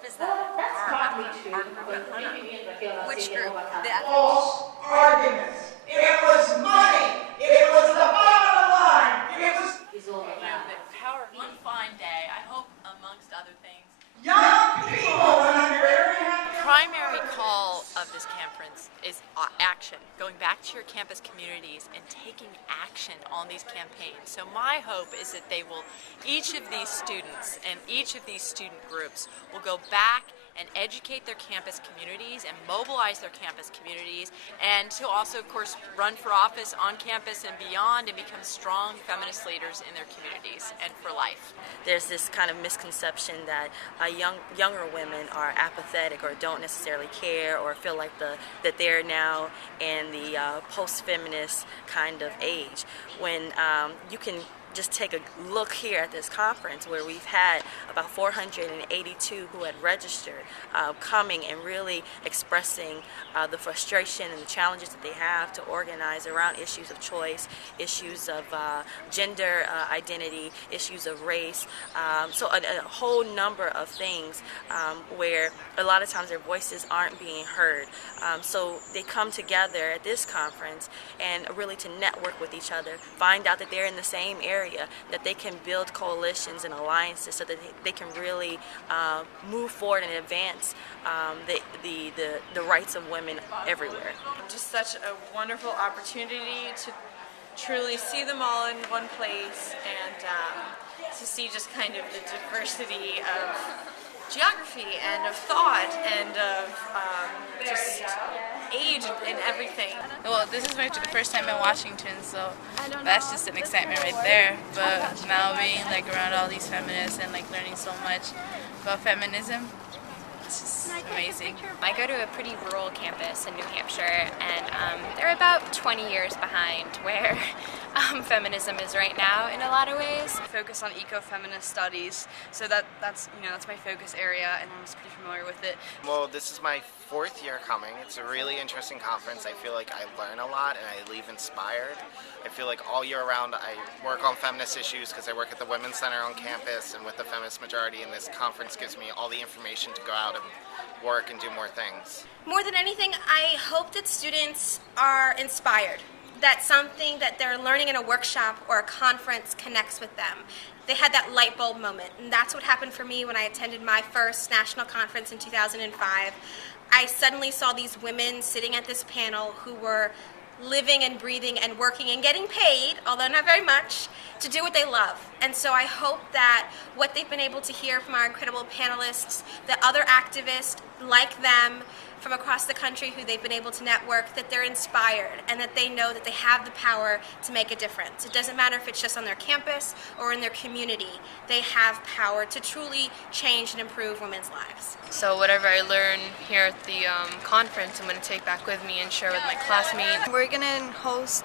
group is that? Our group at Hunter. Which group? The False arguments. It was money. It was the bottom line. It was the power. One fine day, I hope, amongst other things. young people, and I'm very happy. The primary call of this conference is action, going back to your campus communities and taking action on these campaigns. So my hope is that each of these students and each of these student groups will go back and educate their campus communities and mobilize their campus communities, and to also, of course, run for office on campus and beyond and become strong feminist leaders in their communities and for life. There's this kind of misconception that younger women are apathetic or don't necessarily care or feel like that they're now in the post-feminist kind of age, when you can just take a look here at this conference where we've had about 482 who had registered, coming and really expressing the frustration and the challenges that they have to organize around issues of choice, issues of gender identity, issues of race, so a whole number of things where a lot of times their voices aren't being heard. So they come together at this conference and really to network with each other, find out that they're in the same area, that they can build coalitions and alliances so that they can really move forward and advance the rights of women everywhere. Just such a wonderful opportunity to truly see them all in one place and to see just kind of the diversity of geography and of thought and of just age and everything. Well, this is my first time in Washington, so that's just an excitement right there. But now being around all these feminists and learning so much about feminism, it's just amazing. I go to a pretty rural campus in New Hampshire, and they're about 20 years behind where feminism is right now in a lot of ways. I focus on eco-feminist studies, so that's my focus area, and I'm just pretty familiar with it. Well, this is my 4th year coming. It's a really interesting conference. I feel like I learn a lot and I leave inspired. I feel like all year round I work on feminist issues because I work at the Women's Center on campus and with the Feminist Majority, and this conference gives me all the information to go out and work and do more things. More than anything, I hope that students are inspired, that something that they're learning in a workshop or a conference connects with them. They had that light bulb moment, and that's what happened for me when I attended my first national conference in 2005. I suddenly saw these women sitting at this panel who were living and breathing and working and getting paid, although not very much, to do what they love. And so I hope that what they've been able to hear from our incredible panelists, the other activists like them from across the country who they've been able to network, that they're inspired and that they know that they have the power to make a difference. It doesn't matter if it's just on their campus or in their community. They have power to truly change and improve women's lives. So whatever I learn here at the conference, I'm going to take back with me and share with my classmates. We're going to host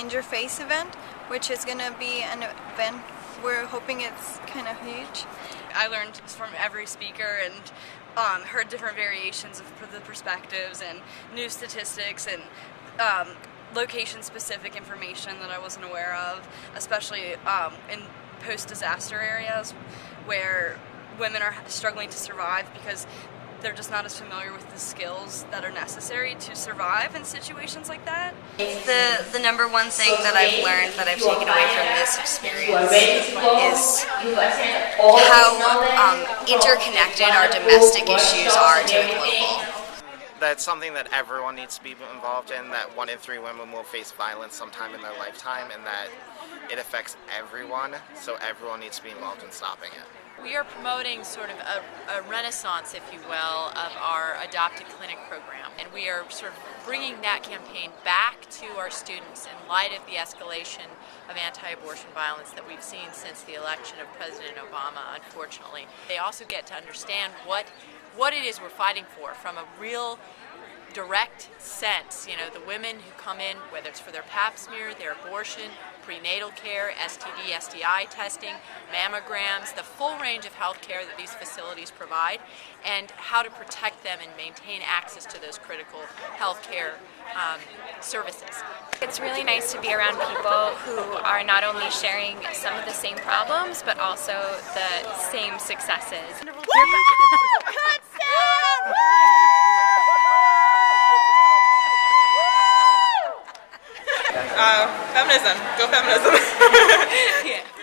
In Your Face event, which is going to be an event we're hoping it's kind of huge. I learned from every speaker and heard different variations of the perspectives and new statistics and location-specific information that I wasn't aware of, especially in post-disaster areas where women are struggling to survive because they're just not as familiar with the skills that are necessary to survive in situations like that. The number one thing that I've learned, that I've taken away from this experience, is how interconnected our domestic issues are to the global. That's something that everyone needs to be involved in, that 1 in 3 women will face violence sometime in their lifetime, and that it affects everyone, so everyone needs to be involved in stopping it. We are promoting sort of a renaissance, if you will, of our adopted clinic program. And we are sort of bringing that campaign back to our students in light of the escalation of anti-abortion violence that we've seen since the election of President Obama, unfortunately. They also get to understand what it is we're fighting for from a real direct sense. You know, the women who come in, whether it's for their pap smear, their abortion, prenatal care, STD, STI testing, mammograms, the full range of health care that these facilities provide, and how to protect them and maintain access to those critical health care services. It's really nice to be around people who are not only sharing some of the same problems, but also the same successes. Feminism. Go feminism. Yeah.